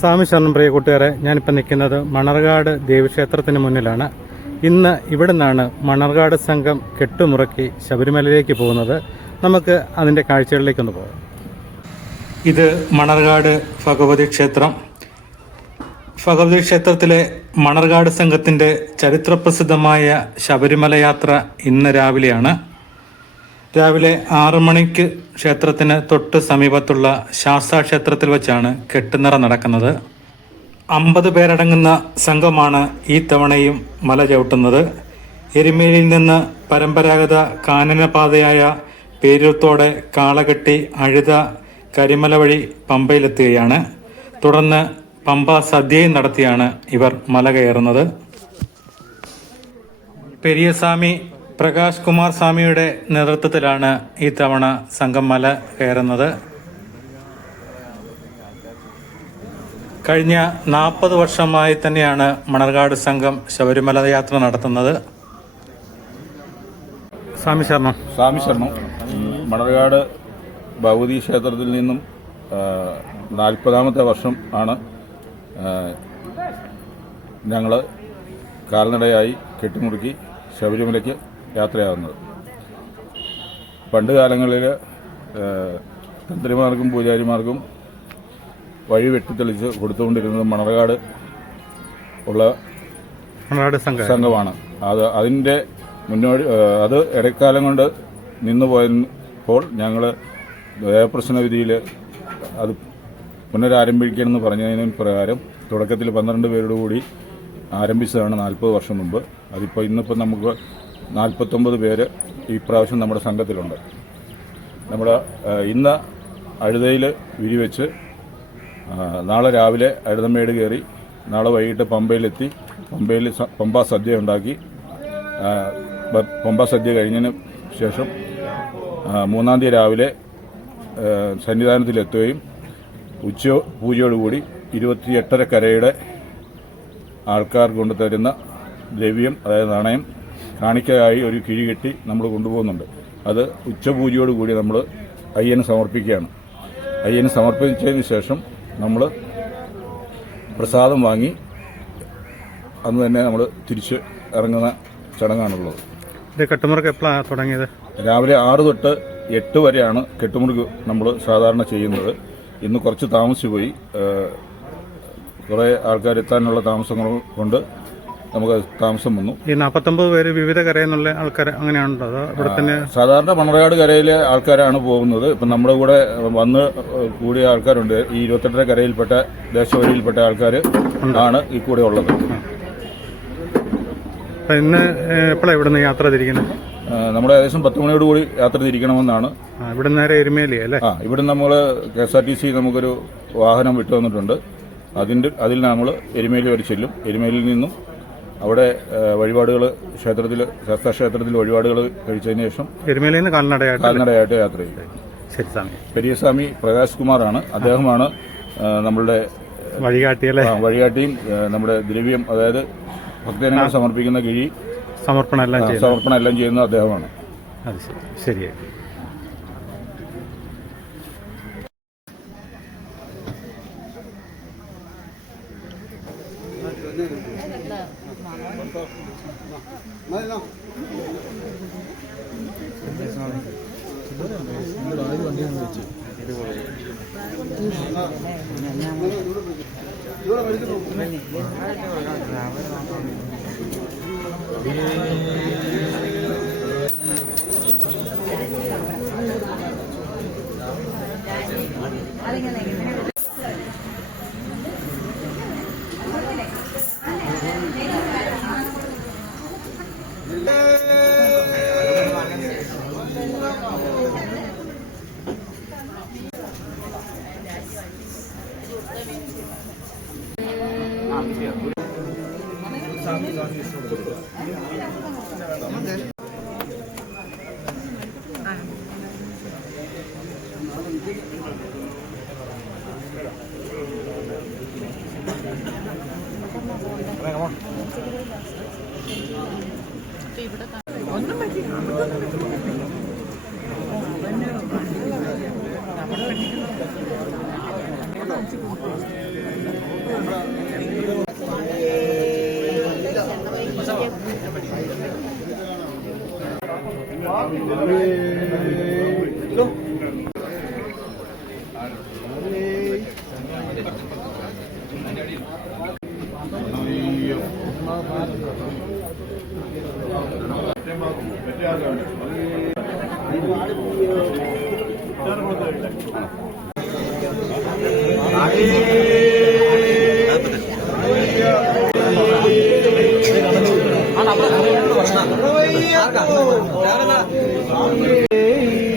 സ്വാമി ശരണം പ്രിയ കൂട്ടുകാരെ, ഞാനിപ്പോൾ നിൽക്കുന്നത് മണർകാട് ദേവീക്ഷേത്രത്തിന് മുന്നിലാണ്. ഇന്ന് ഇവിടെ നിന്നാണ് മണർകാട് സംഘം കെട്ടുമുറക്കി ശബരിമലയിലേക്ക് പോകുന്നത്. നമുക്ക് അതിൻ്റെ കാഴ്ചകളിലേക്കൊന്ന് പോകാം. ഇത് മണർകാട് ഭഗവതി ക്ഷേത്രം. ഭഗവതി ക്ഷേത്രത്തിലെ മണർകാട് സംഘത്തിൻ്റെ ചരിത്രപ്രസിദ്ധമായ ശബരിമല യാത്ര ഇന്ന് രാവിലെയാണ്. രാവിലെ 6 മണിക്ക് ക്ഷേത്രത്തിന് തൊട്ട് സമീപത്തുള്ള ശാസ്താ ക്ഷേത്രത്തിൽ വെച്ചാണ് കെട്ടുനിറ നടക്കുന്നത്. 50 പേരടങ്ങുന്ന സംഘമാണ് ഈ തവണയും മല ചവിട്ടുന്നത്. എരുമേലിയിൽ നിന്ന് പരമ്പരാഗത കാനനപാതയായ പേരൂർത്തോടെ കാളകെട്ടി അഴുത കരിമല വഴി പമ്പയിലെത്തുകയാണ്. തുടർന്ന് പമ്പ സദ്യയും നടത്തിയാണ് ഇവർ മല കയറുന്നത്. പെരിയസ്വാമി പ്രകാശ് കുമാർ സ്വാമിയുടെ നേതൃത്വത്തിലാണ് ഈ തവണ സംഘം മല കയറുന്നത്. കഴിഞ്ഞ 40 വർഷമായി തന്നെയാണ് മണർകാട് സംഘം ശബരിമല യാത്ര നടത്തുന്നത്. സ്വാമി ശരണം. സ്വാമി ശരണം. മണർകാട് ഭഗവതി ക്ഷേത്രത്തിൽ നിന്നും 40ാമത്തെ വർഷം ആണ് ഞങ്ങൾ കാൽനടയായി കെട്ടിമുറുക്കി ശബരിമലയ്ക്ക് യാത്രയാകുന്നത്. പണ്ട് കാലങ്ങളിൽ തന്ത്രിമാർക്കും പൂജാരിമാർക്കും വഴി വെട്ടിത്തെളിച്ച് കൊടുത്തുകൊണ്ടിരുന്നത് മണർകാട് ഉള്ള സംഘമാണ്. അതിൻ്റെ മുന്നോടി അത് ഇടക്കാലം കൊണ്ട് നിന്നുപോയപ്പോൾ ഞങ്ങൾ ദേവപ്രശ്ന വിധിയിൽ അത് പുനരാരംഭിക്കണമെന്ന് പറഞ്ഞതിന് പ്രകാരം തുടക്കത്തിൽ 12 പേരോട് കൂടി ആരംഭിച്ചതാണ് 40 വർഷം മുമ്പ്. ഇന്നിപ്പോൾ നമുക്ക് 49 പേര് ഈ പ്രാവശ്യം നമ്മുടെ സംഘത്തിലുണ്ട്. നമ്മുടെ ഇന്ന് അഴുതയിൽ വിരിവെച്ച് നാളെ രാവിലെ അഴുതമേട് കയറി നാളെ വൈകിട്ട് പമ്പയിലെത്തി പമ്പയിൽ പമ്പാ സദ്യ ഉണ്ടാക്കി പമ്പാ സദ്യ കഴിഞ്ഞതിന് ശേഷം 3-ാം തീയതി രാവിലെ സന്നിധാനത്തിലെത്തുകയും പൂജയോടുകൂടി 28 കരയുടെ ആൾക്കാർ കൊണ്ടുതരുന്ന ദ്രവ്യം, അതായത് നാണയം കാണിക്കയായി ഒരു കിഴി കെട്ടി നമ്മൾ കൊണ്ടുപോകുന്നുണ്ട്. അത് ഉച്ചപൂജയോടുകൂടി നമ്മൾ അയ്യന് സമർപ്പിക്കുകയാണ്. അയ്യന് സമർപ്പിച്ചതിന് ശേഷം നമ്മൾ പ്രസാദം വാങ്ങി അന്ന് തന്നെ നമ്മൾ തിരിച്ച് ഇറങ്ങുന്ന ചടങ്ങാണുള്ളത്. കെട്ടുമുറുക്ക് എപ്പോഴാണ് തുടങ്ങിയത്? രാവിലെ 6 തൊട്ട് 8 വരെയാണ് കെട്ടുമുറുക്ക് നമ്മൾ സാധാരണ ചെയ്യുന്നത്. ഇന്ന് കുറച്ച് താമസിച്ചു പോയി. കുറേ ആൾക്കാർ എത്താനുള്ള താമസങ്ങൾ കൊണ്ട് നമുക്ക് താമസം വന്നു. ഈ 49 പേര് വിവിധ കരയിൽ നിന്നുള്ള ആൾക്കാർ അങ്ങനെയാണോ? അതോ ഇവിടെ തന്നെ? സാധാരണ മണർകാട് കരയിലെ ആൾക്കാരാണ് പോകുന്നത്. ഇപ്പം നമ്മുടെ കൂടെ വന്ന് കൂടിയ ആൾക്കാരുണ്ട്. ഈ 28 കരയിൽപ്പെട്ട ദേശവഴിയിൽപ്പെട്ട ആൾക്കാർ ആണ് ഈ കൂടെ ഉള്ളത്. ഇന്ന് എപ്പോഴാണ് ഇവിടുന്ന് യാത്ര തിരിക്കുന്നത്? നമ്മൾ ഏകദേശം 10 മണിയോട് കൂടി യാത്ര തിരിക്കണമെന്നാണ്. ഇവിടെ നേരെ എരുമേലി അല്ലേ? ഇവിടെ നമ്മൾ KSRTC നമുക്കൊരു വാഹനം വിട്ടു തന്നിട്ടുണ്ട്. അതിൽ നമ്മൾ എരുമേലി വരെ ചെല്ലും. എരുമേലിയിൽ നിന്നും അവിടെ വഴിപാടുകൾ ശാസ്താ ക്ഷേത്രത്തിൽ വഴിപാടുകൾ കഴിച്ചതിന് ശേഷം എരുമേലിയിൽ നിന്ന് കാൽനടയായിട്ട് യാത്ര ചെയ്യും. പെരിയസ്വാമി പ്രകാശ് കുമാറാണ്. അദ്ദേഹമാണ് നമ്മളുടെ വഴികാട്ടിയും നമ്മുടെ ദ്രവ്യം, അതായത് ഭക്തജനങ്ങൾ സമർപ്പിക്കുന്ന കിഴി സമർപ്പണം എല്ലാം ചെയ്യുന്നത് അദ്ദേഹമാണ്. ശരിയായി.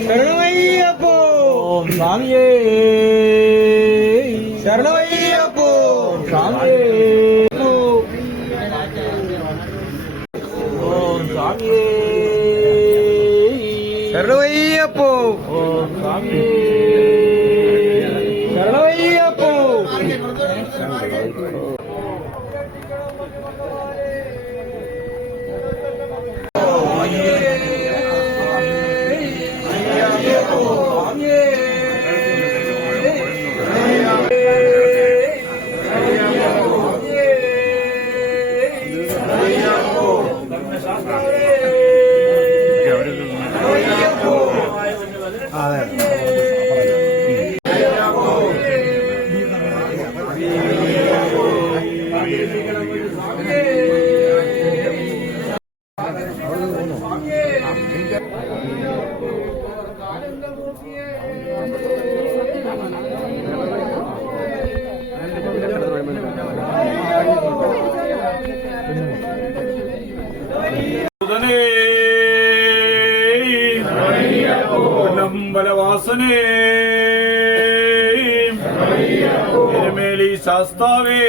ശരണമയ്യപ്പോ സ്വാമിയേ ശരണമയ്യപ്പോ സ്വാമിയേ ഓം സ്വാമിയേ ശരണമയ്യപ്പോ ഓം സ്വാമിയേ ശരണമയ്യപ്പോ ബലവാസനേ എരുമേലി ശാസ്താവേ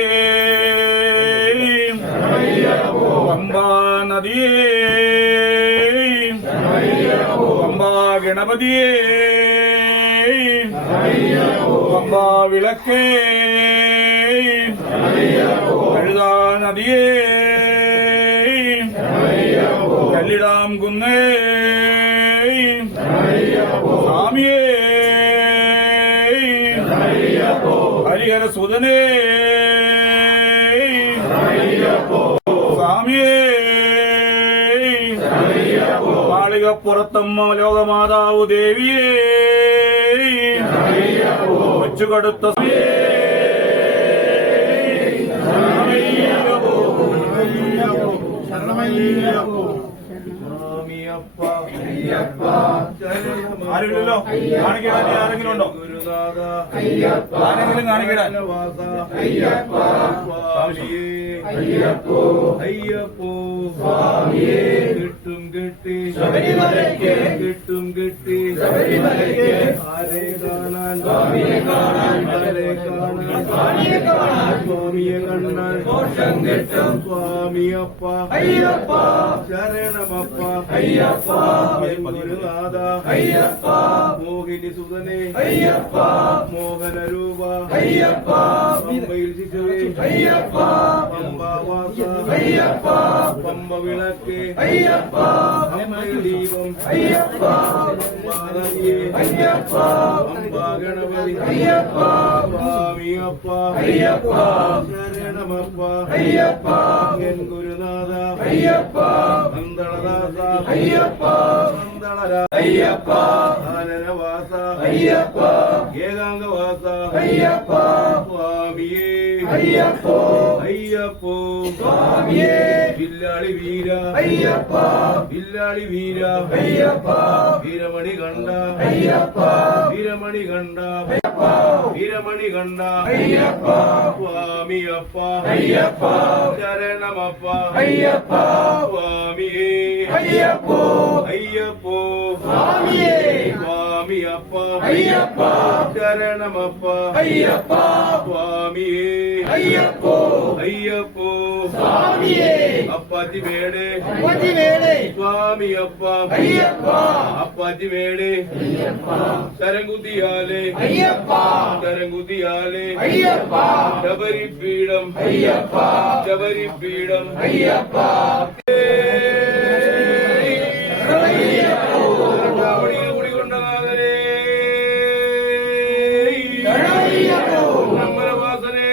പമ്പാ നദിയേ പമ്പാ ഗണപതിയേ പമ്പാ വിളക്കേ കഴുതാ നദിയേ കല്ലിടാം കുന്നേ സ്വാമിയേ ഹരിഹര സുതനേ സ്വാമിയേ മാളികപ്പുറത്തമ്മ ലോകമാതാവു ദേവിയേ വെച്ചുകൊടുത്ത ആരുമില്ലല്ലോ കാണിക്കിടാൻ ആരെങ്കിലും ഉണ്ടോ ആരെങ്കിലും കാണിക്കിടാൻ അയ്യപ്പോ അയ്യപ്പോ കിട്ടും കിട്ടി കിട്ടും കിട്ടി ആരെ കാണാൻ സ്വാമിയെ കാണാൻ സ്വാമിയെ കണ്ടാൽ ദോഷം കിട്ടും സ്വാമിയപ്പ അയ്യപ്പ ശരണമപ്പ അയ്യപ്പ ഗുരുനാഥ അയ്യപ്പ മോഹിനി സുതനെ അയ്യപ്പ മോഹന രൂപ അയ്യപ്പ പമ്പയിൽ ശിശുവേ അയ്യപ്പ പമ്പാവാസ അയ്യപ്പ പമ്പ വിളക്ക് അയ്യപ്പ പമ്പയിൽ ദീപം അയ്യപ്പ പമ്പാനദിയേ അയ്യപ്പ പമ്പാ ഗണപതി അയ്യപ്പ സ്വാമിയപ്പ അയ്യപ്പ ശരണമപ്പ അയ്യപ്പ എൻ ഗുരുനാഥ അയ്യപ്പ നന്ദളദാസ അയ്യപ്പ നന്ദളര അയ്യപ്പ ആനനവാസ അയ്യപ്പ ഏകാംഗവാസ അയ്യപ്പ സ്വാമിയേ അയ്യപ്പോ അയ്യപ്പോ സ്വാമിയേ വില്ലാളി വീര അയ്യപ്പ വില്ലാളി വീര അയ്യപ്പ വീരമണി കണ്ട അയ്യപ്പ വീരമണി കണ്ട വീരമണി കണ്ട അയ്യപ്പ സ്വാമിയപ്പ അയ്യപ്പ ശരണമപ്പ അയ്യപ്പ സ്വാമിയേ അയ്യപ്പോ അയ്യപ്പോ സ്വാമിയേ സ്വാമിയപ്പ അയ്യപ്പ ശരണമപ്പ അയ്യപ്പ സ്വാമിയേ അയ്യപ്പോ അയ്യപ്പോ സ്വാമിയേ அப்பாச்சி வேடு அப்பாச்சி வேடு சுவாமி அப்பா ஐயப்பா அப்பாச்சி வேடு சரங்குதியாலே ஐயப்பா சரங்குதியாலே ஐயப்பா சபரி பீடம் ஐயப்பா சபரி பீடம் ஐயப்பா குடிகொண்டநாதரே நம்பரவாசனே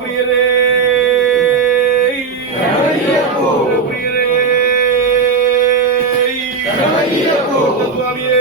பிரியரே பிரியரே சுவாமியே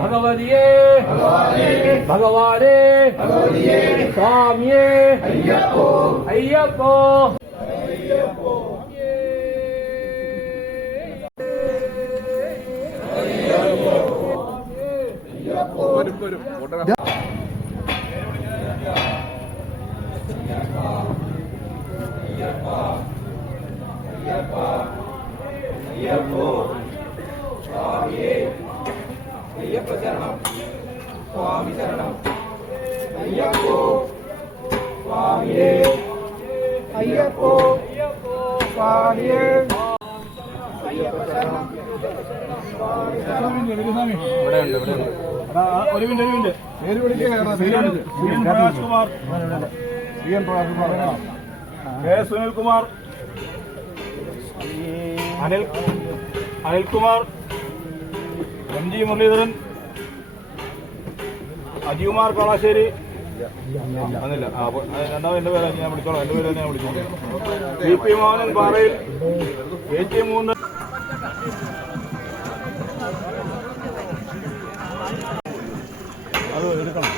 ഭഗവതിയേ ഭഗവാനേ സ്വാമിയേ അയ്യപ്പോ അയ്യപ്പോ സ്വാമിയേ ഒരു മിനിറ്റ് പേര് വിളിക്കുക Prakash Kumar K Sunilkumar Anilkumar M G Muralidharan Ajikumar Kalassery വന്നില്ല. രണ്ടാമത് എന്റെ പേരാ ഞാൻ വിളിച്ചോളാം. എന്റെ പേര് ഞാൻ വിളിച്ചോളാം. വി പി മോഹനൻ പാറയിൽ 83 അത് എടുക്കണം.